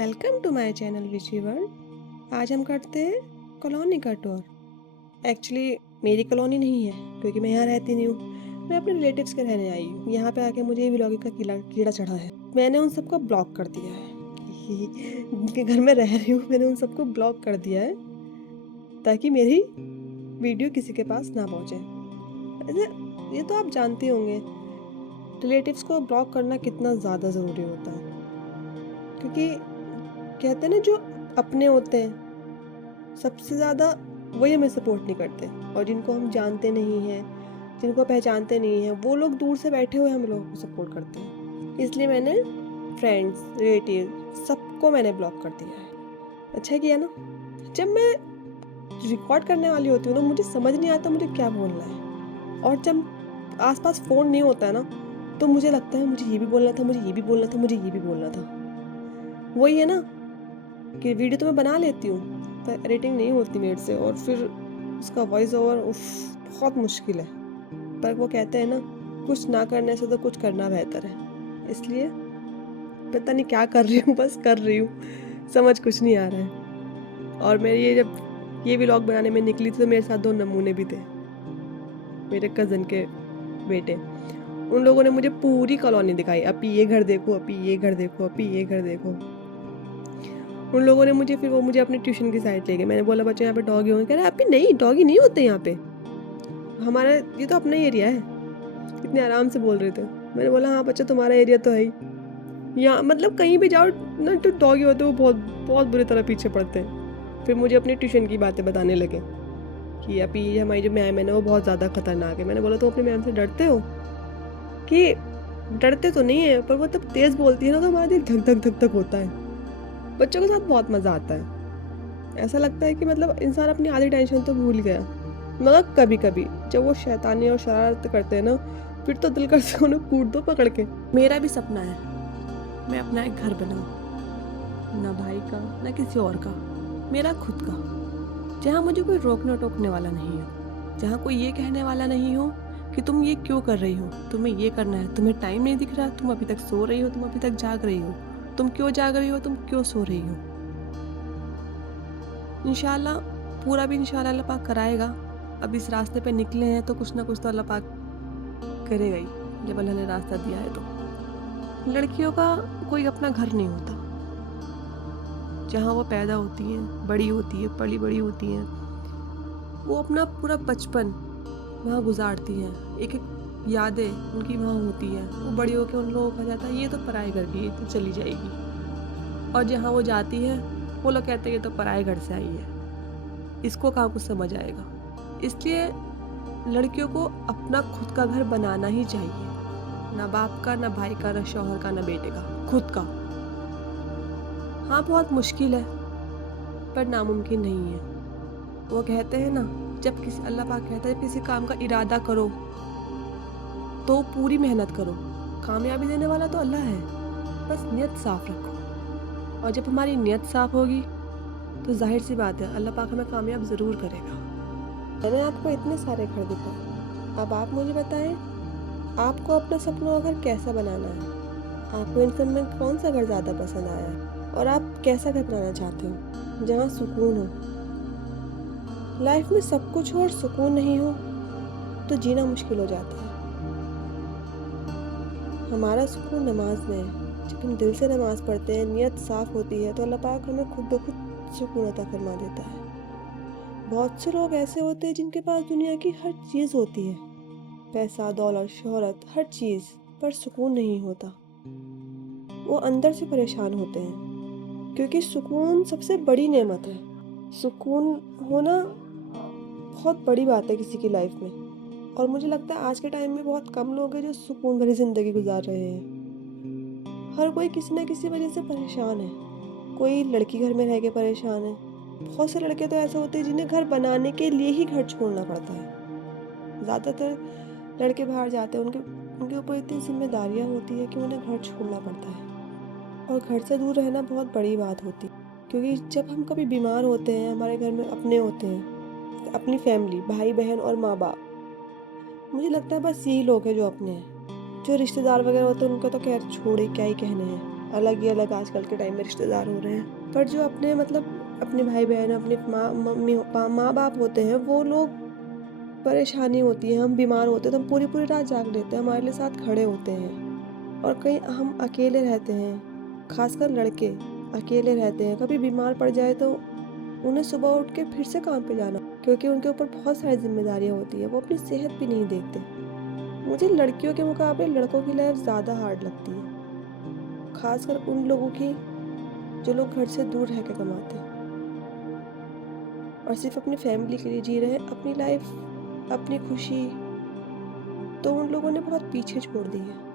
Welcome to my channel विशी world. आज हम करते हैं कॉलोनी का टूर। एक्चुअली मेरी कॉलोनी नहीं है क्योंकि मैं यहाँ रहती नहीं हूँ। मैं अपने रिलेटिव्स के रहने आई हूँ। यहाँ पे आके मुझे व्लॉगिंग का कीड़ा चढ़ा है। मैंने उन सबको ब्लॉक कर दिया है। जिनके घर में रह रही हूँ मैंने उन सबको ब्लॉक कर दिया है ताकि मेरी वीडियो किसी के पास ना पहुँचे। ऐसे ये तो आप जानते होंगे रिलेटिव्स को ब्लॉक करना कितना ज़्यादा ज़रूरी होता है, क्योंकि कहते हैं ना जो अपने होते हैं सबसे ज़्यादा वही हमें सपोर्ट नहीं करते, और जिनको हम जानते नहीं हैं, जिनको पहचानते नहीं हैं, वो लोग दूर से बैठे हुए हम लोगों को सपोर्ट करते हैं। इसलिए मैंने फ्रेंड्स रिलेटिव सबको मैंने ब्लॉक कर दिया है। अच्छा किया ना। जब मैं रिकॉर्ड करने वाली होती हूँ ना मुझे समझ नहीं आता मुझे क्या बोलना है, और जब आसपास फ़ोन नहीं होता है ना तो मुझे लगता है मुझे ये भी बोलना था, मुझे ये भी बोलना था, मुझे ये भी बोलना था। वही है ना कि वीडियो तो मैं बना लेती हूँ पर एडिटिंग नहीं होती मेरे से, और फिर उसका वॉइस ओवर बहुत मुश्किल है। पर वो कहते हैं ना कुछ ना करने से तो कुछ करना बेहतर है। इसलिए पता नहीं क्या कर रही हूँ, बस कर रही हूँ, समझ कुछ नहीं आ रहा है। और मेरी जब ये व्लॉग बनाने में निकली थी तो मेरे साथ 2 नमूने भी थे, मेरे कज़न के बेटे। उन लोगों ने मुझे पूरी कॉलोनी दिखाई, अपी ये घर देखो, अपी ये घर देखो, अपी ये घर देखो। उन लोगों ने मुझे अपने ट्यूशन की साइड ले गए। मैंने बोला बच्चों यहाँ पे डॉगी होंगे, कह रहे अभी नहीं, डॉगी नहीं होते यहाँ पे, हमारा ये तो अपना ही एरिया है। इतने आराम से बोल रहे थे। मैंने बोला हाँ बच्चा तुम्हारा एरिया तो है ही, यहाँ मतलब कहीं भी जाओ ना तो डॉगी होते वो बहुत बहुत बुरी तरह पीछे पड़ते हैं। फिर मुझे अपनी ट्यूशन की बातें बताने लगे कि अभी हमारी जो मैम है ना वो बहुत ज़्यादा खतरनाक है। मैंने बोला तो अपनी मैम से डरते हो? कि डरते तो नहीं है पर वो तब तेज़ बोलती है ना तो हमारा दिल धक धक धक धक होता है। बच्चों के साथ बहुत मज़ा आता है। ऐसा लगता है कि मतलब इंसान अपनी आधी टेंशन तो भूल गया। मगर कभी कभी जब वो शैतानी और शरारत करते हैं ना फिर तो दिल करता है उन्हें कूट दो पकड़ के। मेरा भी सपना है मैं अपना एक घर बनाऊं, ना भाई का ना किसी और का, मेरा खुद का, जहाँ मुझे कोई रोकने टोकने वाला नहीं हो, जहाँ कोई ये कहने वाला नहीं हो कि तुम ये क्यों कर रही हो, तुम्हें ये करना है, तुम्हें टाइम नहीं दिख रहा, तुम अभी तक सो रही हो, तुम अभी तक जाग रही हो, तुम क्यों जाग रही हो, तुम क्यों सो रही हो। इंशाल्लाह पूरा भी इंशाल्लाह अल्लाह पाक कराएगा। अब इस रास्ते पे निकले हैं तो कुछ ना कुछ तो अल्लाह पाक करेगा ही, जब अल्लाह ने रास्ता दिया है तो। लड़कियों का कोई अपना घर नहीं होता, जहाँ वो पैदा होती हैं, बड़ी होती है, पली बड़ी होती हैं, वो अपना पूरा बचपन वहाँ गुजारती हैं, एक एक यादें उनकी वहाँ होती हैं। वो बड़ी होकर उन लोगों को कहा जाता है ये तो पराए घर की, ये तो चली जाएगी, और जहाँ वो जाती है वो लोग कहते हैं ये तो पराए घर से आई है, इसको कहाँ कुछ समझ आएगा। इसलिए लड़कियों को अपना खुद का घर बनाना ही चाहिए, ना बाप का, ना भाई का, ना शौहर का, ना बेटे का, खुद का। हाँ बहुत मुश्किल है पर नामुमकिन नहीं है। वो कहते हैं ना जब किसी अल्लाह पाक कहता है किसी काम का इरादा करो तो पूरी मेहनत करो, कामयाबी देने वाला तो अल्लाह है, बस नियत साफ रखो। और जब हमारी नियत साफ होगी तो जाहिर सी बात है अल्लाह पाक हमें कामयाब ज़रूर करेगा। मैंने आपको इतने सारे घर दिखाए, अब आप मुझे बताएं आपको अपना सपना घर कैसा बनाना है, आपको इन सब में कौन सा घर ज़्यादा पसंद आया है, और आप कैसा घर बनाना चाहते हो जहाँ सुकून हो। लाइफ में सब कुछ हो और सुकून नहीं हो तो जीना मुश्किल हो जाता है। हमारा सुकून नमाज में है। जब हम दिल से नमाज पढ़ते हैं, नियत साफ़ होती है तो अल्लाह पाक हमें खुद ब खुद सुकून अता फरमा देता है। बहुत से लोग ऐसे होते हैं जिनके पास दुनिया की हर चीज़ होती है, पैसा, दौलत, शोहरत, हर चीज़, पर सुकून नहीं होता। वो अंदर से परेशान होते हैं, क्योंकि सुकून सबसे बड़ी नेमत है। सुकून होना बहुत बड़ी बात है किसी की लाइफ में, और मुझे लगता है आज के टाइम में बहुत कम लोग हैं जो सुकून भरी ज़िंदगी गुजार रहे हैं। हर कोई किसी न किसी वजह से परेशान है। कोई लड़की घर में रह के परेशान है, बहुत से लड़के तो ऐसे होते हैं जिन्हें घर बनाने के लिए ही घर छोड़ना पड़ता है। ज़्यादातर लड़के बाहर जाते हैं, उनके ऊपर इतनी जिम्मेदारियाँ होती है कि उन्हें घर छोड़ना पड़ता है, और घर से दूर रहना बहुत बड़ी बात होती है। क्योंकि जब हम कभी बीमार होते हैं, हमारे घर में अपने होते हैं, अपनी फैमिली, भाई बहन और माँ बाप, मुझे लगता है बस यही लोग हैं जो अपने हैं। जो रिश्तेदार वगैरह होते हैं उनका तो खैर छोड़े क्या ही कहने हैं। अलग ही अलग आजकल के टाइम में रिश्तेदार हो रहे हैं। पर जो अपने मतलब अपने भाई-बहन, अपने माँ बाप होते हैं, वो लोग परेशानी होती है, हम बीमार होते हैं तो हम पूरी-पूरी रात जाग लेते हैं, हमारे लिए साथ खड़े होते हैं। और कहीं हम अकेले रहते हैं, खासकर लड़के अकेले रहते हैं, कभी बीमार पड़ जाए तो उन्हें सुबह उठ के फिर से काम पे जाना, क्योंकि उनके ऊपर बहुत सारी ज़िम्मेदारियाँ होती हैं, वो अपनी सेहत भी नहीं देखते। मुझे लड़कियों के मुकाबले लड़कों की लाइफ़ ज़्यादा हार्ड लगती है, खासकर उन लोगों की जो लोग घर से दूर रह के कमाते हैं और सिर्फ़ अपनी फैमिली के लिए जी रहे हैं, अपनी लाइफ़, अपनी खुशी तो उन लोगों ने बहुत पीछे छोड़ दी है।